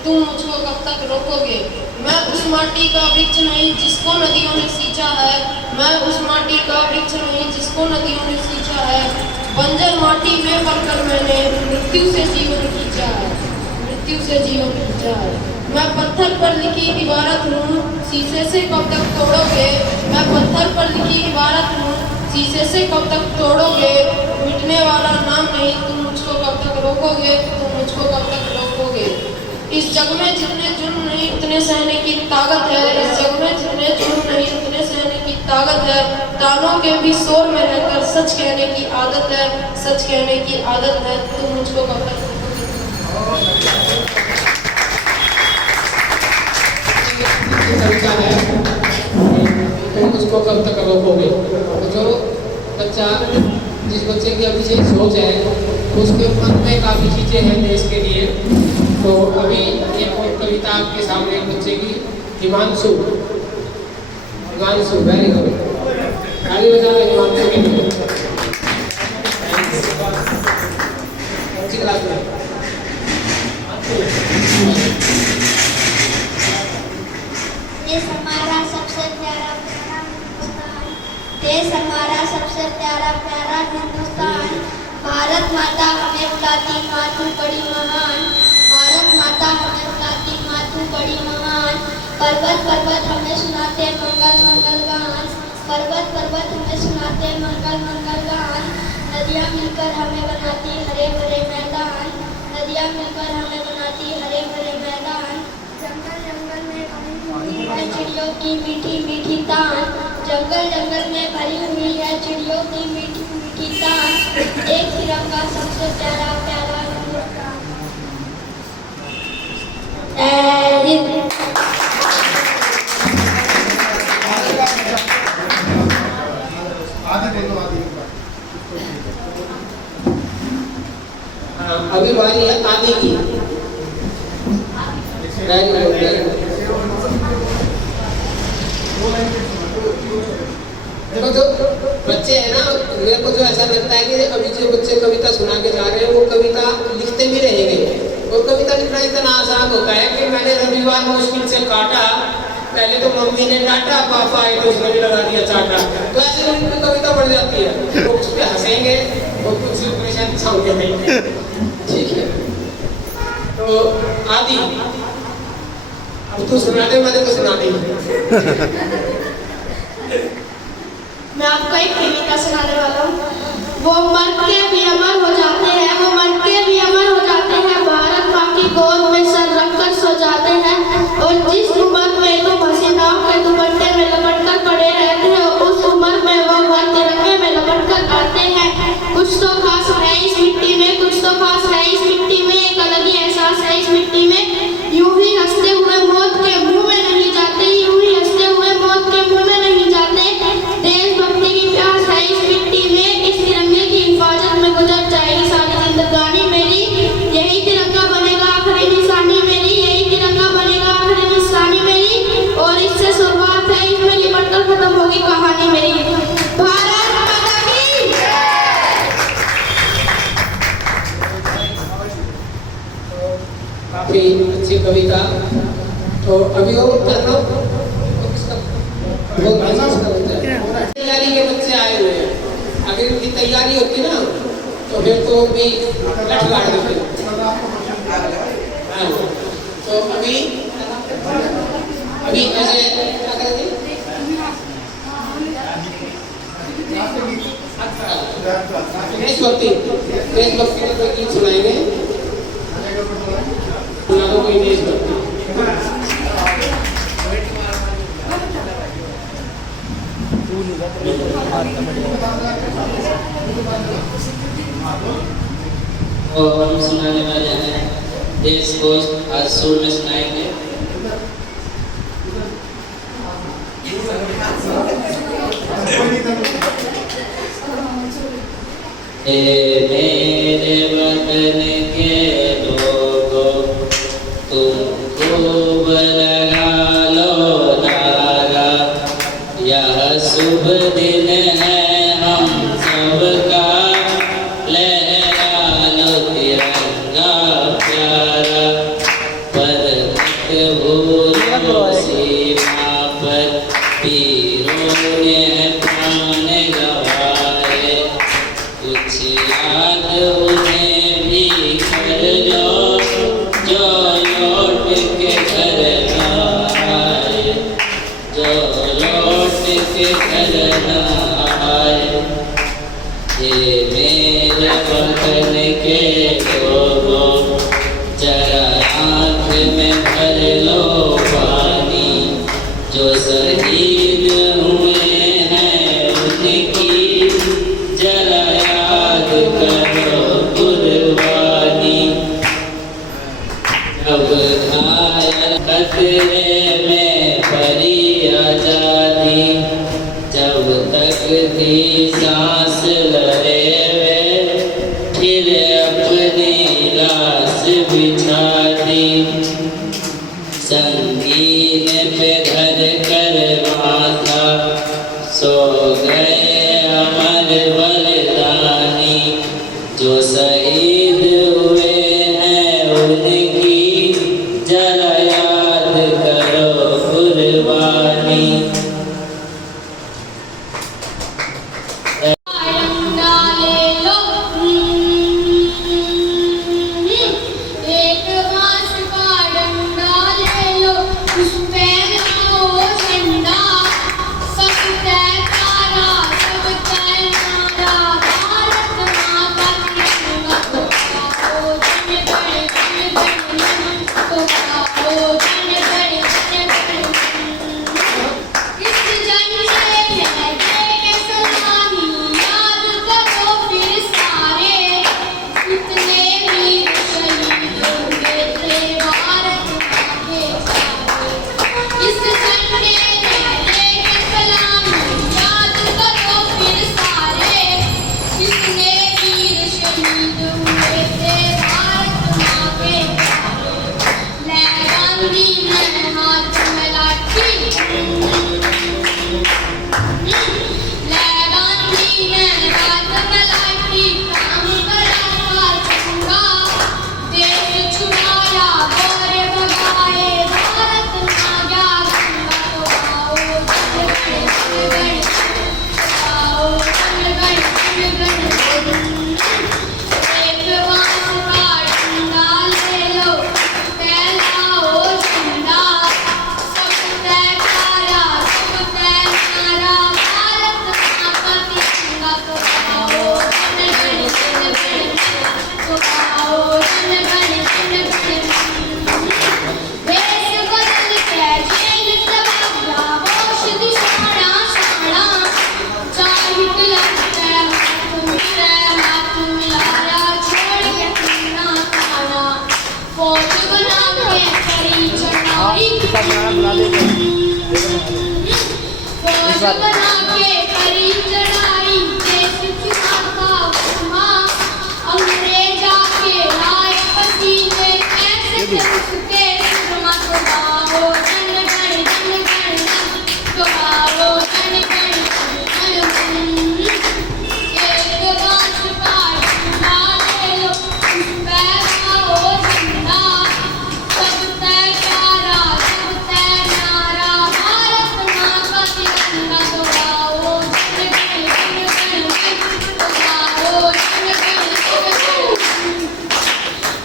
तुम मुझको कब तक रोकोगे। मैं उस माटी का वृक्ष नहीं जिसको नदियों ने सींचा है, मैं उस माटी का वृक्ष नहीं जिसको नदियों ने सींचा है, बंजर माटी में पलकर मैंने मृत्यु से जीवन खींचा है, मृत्यु से जीवन खींचा है। मैं पत्थर पर लिखी इबारत हूँ, शीशे से कब तक तोड़ोगे, मैं पत्थर पर लिखी इबारत हूँ, शीशे से कब तक तोड़ोगे, मिटने वाला नाम नहीं, तुम मुझको कब तक रोकोगे, तुम मुझको कब तक रोकोगे। इस जग में जितने जुर्म नहीं उतने सहने की ताकत है, इस जग में जितने जुर्म नहीं उतने सहने की ताकत है, तानों के भी शोर में रहकर सच कहने की आदत है, सच कहने की आदत है, तुम मुझको कब तक कविता है, तुम उसको कब तक रोकोगे। जो बच्चा, जिस बच्चे की अभी से सोच है, उसके मन में काफ़ी चीज़ें हैं देश के लिए। तो अभी एक और कविता आपके सामने एक बच्चे की, हिमांशु, हिमांशु वेरी गुड, ताली बजा रहे हिमांशु के लिए। कौन सी क्लास में? देश हमारा सबसे प्यारा प्यारा हिंदुस्तान, देश हमारा सबसे प्यारा प्यारा हिंदुस्तान, भारत माता हमें बुलाती माँ तू बड़ी महान, भारत माता हमें बुलाती माँ तू बड़ी महान, पर्वत पर्वत हमें सुनाते मंगल मंगल गान, पर्वत पर्वत हमें सुनाते मंगल मंगल गान, नदियाँ मिलकर हमें बनाती हरे भरे मैदान, नदियाँ मिलकर हमें बनाती हरे भरे मैदान, जंगल जंगल में भरी हुई है चिड़ियों की मीठी मीठी तान, जंगल जंगल में भरी हुई है चिड़ियों की मीठी मीठी तान, एक तिरंगा सबसे प्यारा प्यारा हिंदुस्तान। जय Hind. Very good very good. देखो जो बच्चे हैं ना, मेरे को जो ऐसा लगता है कि अभी जो बच्चे कविता सुना के जा रहे हैं वो कविता लिखते भी रहेंगे। और कविता लिखना इतना आसान होता है कि मैंने रविवार मुश्किल से काटा, पहले तो मम्मी ने डांटा, पापा आए तो उसने भी लगा दिया चाटा। तो ऐसे उनमें कविता बढ़ जाती है, वो उस पर हंसेंगे और कुछ परेशान छाओगे नहीं। ठीक है, तो आदि अब तू सुना दे, मैंने तो सुना दी। मैं आपको एक कविता सुनाने वाला हूँ। वो मर के भी अमर हो जाते हैं, वो मर के भी अमर हो जाते हैं, भारत माँ की गोद में सर रखकर सो जाते हैं। और जिस उम्र में तुम हसीनाओं के दुपट्टे में लपट कर पड़े रहते हो, उस उम्र में वो घर तिरंगे में लपट कर आते हैं। कुछ तो खास है इस मिट्टी में, कुछ तो खास है इस मिट्टी में, एक अलग ही एहसास है इस मिट्टी में। यूं ही हंसते हुए मौत के मुंह में नहीं जाते, यूं ही हंसते हुए मौत के मुंह में नहीं जाते। देशभक्ति की प्यास है इस मिट्टी में, इस तिरंगे की हिफाजत में गुजर जाएगी सारी जिंदगानी मेरी। यही तिरंगा बनेगा आखिरी निशानी मेरी, यही तिरंगा बनेगा आखिरी निशानी मेरी। और इससे शुरुआत है, इसमें लिपट कर खत्म होगी कहानी मेरी। भारत माता की काफी अच्छी कविता। तो अभी वो करना वो तैयारी के बच्चे आए हुए हैं, अगर उनकी तैयारी होती ना तो फिर तो भी लठ गाड़ देते। तो अभी ऐसे क्या करेंगे, देशभक्ति का कोई गीत सुनाएंगे, सुना दो कोई देशभक्ति। और हम सुनाने वाले हैं देश को आज सुर में सुनाएंगे। मेरे वतन के लोगों, तुमको लगा लो नारा, यह शुभ दिन है हम सबका, लहरा लो तिरंगा प्यारा। पर मत भूलो सीमा पर वीरों ने प्राण गंवाए, कुछ याद उन्हें भी कर लो जो लौट के घर न आए, जो लौट के घर न आए। ये मेरे वतन के लोगों, जरा आँख में भर लो पानी, जो शहीद हुए हैं उनकी जरा याद करो कुर्बानी। जब घायल खतरे में पड़ी आजादी, जब तक थी सांस लड़े वे, फिर अपनी लाश बिछा दी। संगीन पे धर कर माथा सो गए अमर बलिदानी, जो शहीद हुए हैं उनकी जरा याद करो कुर्बानी। एक बांस का डंडा ले लो, उस पे लगाओ बुला दे फौज बना के करी चढ़ाई देश छुड़ाता माँ अंग्रेज आके आए पसीने कैसे उसके मत गाओ जन गण तो गाओ जन गण एक बात पार ना ले लो पैगाओ झंडा सब तय प्यारा सब तय न्यारा भारत माँ का तिरंगा तो गाओ जन गण तो गाओ जन गण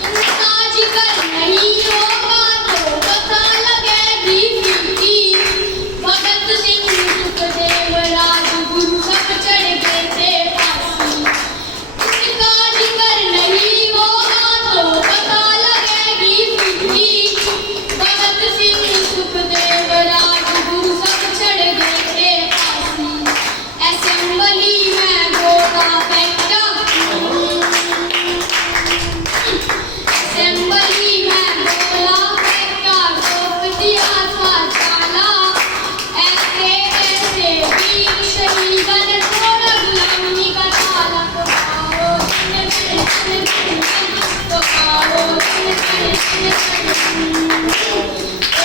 इनका जिक्र नहीं होगा तो पता लगेगी फीकी भगत सिंह सुखदेव राजगुरु सब चढ़ गए थे फांसी इनका जिक्र नहीं होगा तो पता लगेगी फीकी भगत सिंह सुखदेव राजगुरु सब चढ़ गए थे फांसी असेंबली में गोला फेंका असेंबली में गोला फेंका रोक दिया था चाला ऐसे ऐसे वीर शहीदन तोड़ गुलामी का ताला तो गाओ जन गण तो गाओ जन गण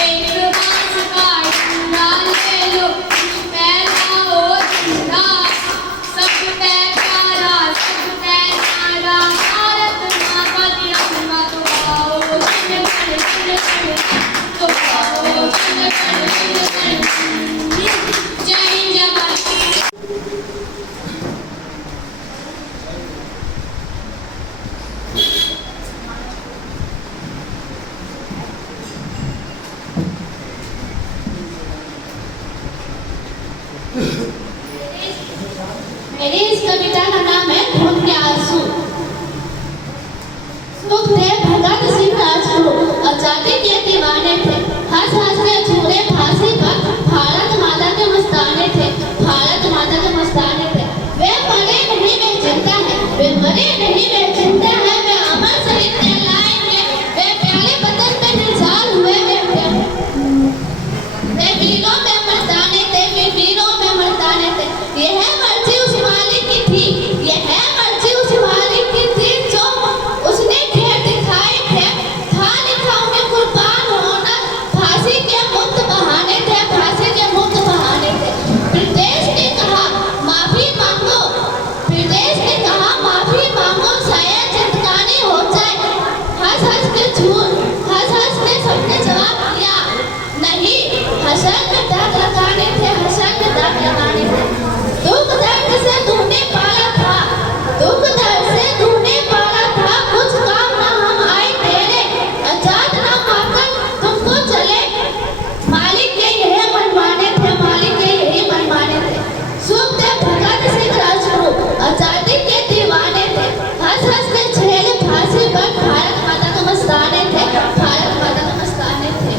एक बांस का डंडा ले लो फैलाओ झंडा सब तय प्यारा सब तय न्यारा भारत माँ का तिरंगा तो गाओ जन गण तो गाओ जन गण जय हिंद जय भारत। मेरी इस कविता का नाम है खून के आंसू। सुखदेव भगत सिंह राजगुरु आजादी के दीवाने थे, हंस हंस के झूले फांसी पर भारत माता के मस्ताने थे, भारत माता के मस्ताने थे। वे मरे नहीं वे जिंदा है, वे मरे नहीं वे जिंदा है, वे अमर शहीद कहलाएंगे, वे प्यारे वतन पे निशान हुए वे वीरों में मर्दाने थे, वे वीरों में मर्दाने थे। यह मर्जी उस मालिक की थी, यह मर्जी उस मालिक की थी जो उसने ढेर दिखाए थे, था लिखा उन्हें कुर्बान होना, फांसी के मुक्त बहाने थे, फांसी के मुक्त बहाने थे। ब्रिटिश ने कहा माफी मांगो, ब्रिटिश ने कहा माफी मांगो, शायद जिंदगानी हो जाए। हंस हंस के सबने जवाब दिया नहीं, हसन में दाग लगाने थे, हसन में दाग लगाने थे। दुख दर्द से तूने पाला था, दुख दर्द से तूने पाला था, कुछ काम ना हम आए तेरे, आजाद ना पाकर तुमको चले। मालिक के यही मनमाने थे, मालिक के यही मनमाने थे। सुखदेव भगत सिंह राजगुरु आजादी के दीवाने थे, हंस हंस के झेले फांसी पर भारत माता के मस्ताने थे, भारत माता के मस्ताने थे।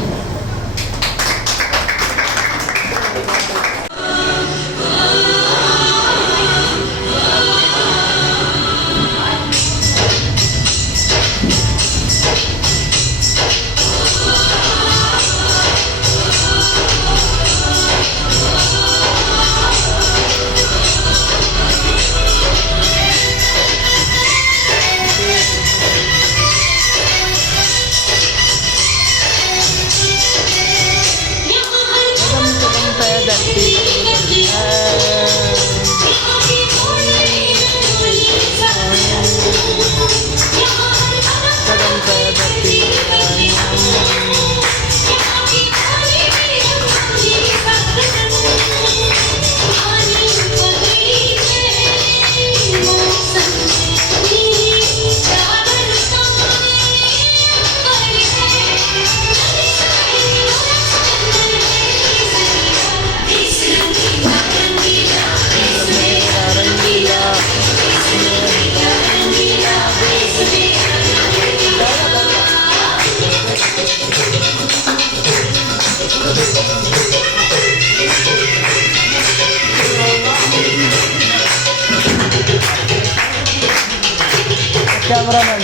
कैमरामैन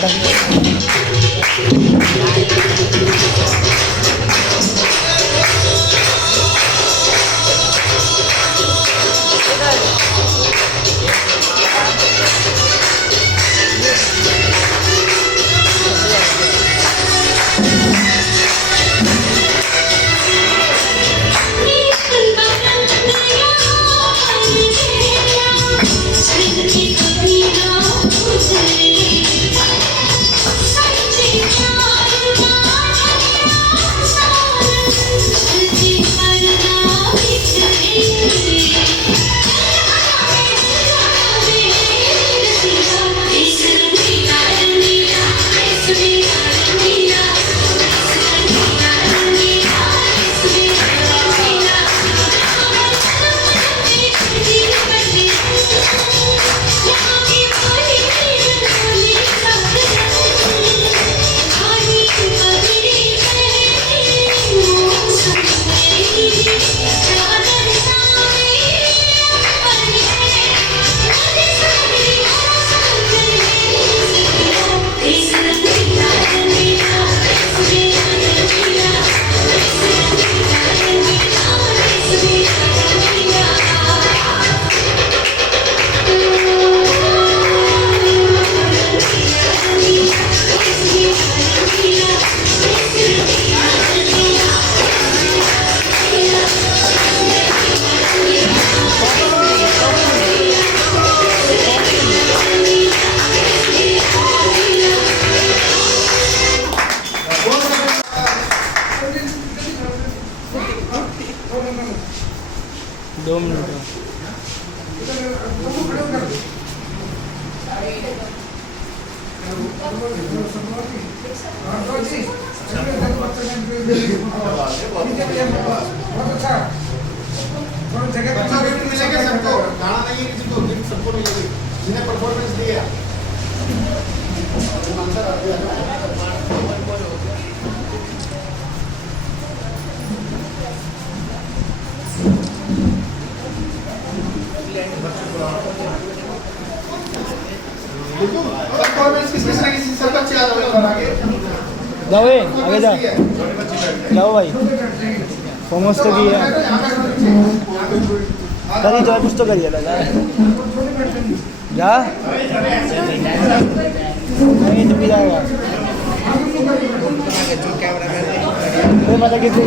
2 मिनट में। अच्छा गिफ्ट मिलेगा सबको, गाना नहीं है किसी को, गिफ्ट सबको मिलेगी जिन्हें परफॉर्मेंस दिया। परफॉर्मेंस किसी ना किसी सब बच्चे आ जाओ आगे। जाओ आगे जाओ, जाओ भाई। फॉर्मस तो किया करी, जो कुछ तो करिए जा जा, नहीं तो भी जाएगा। मतलब किसी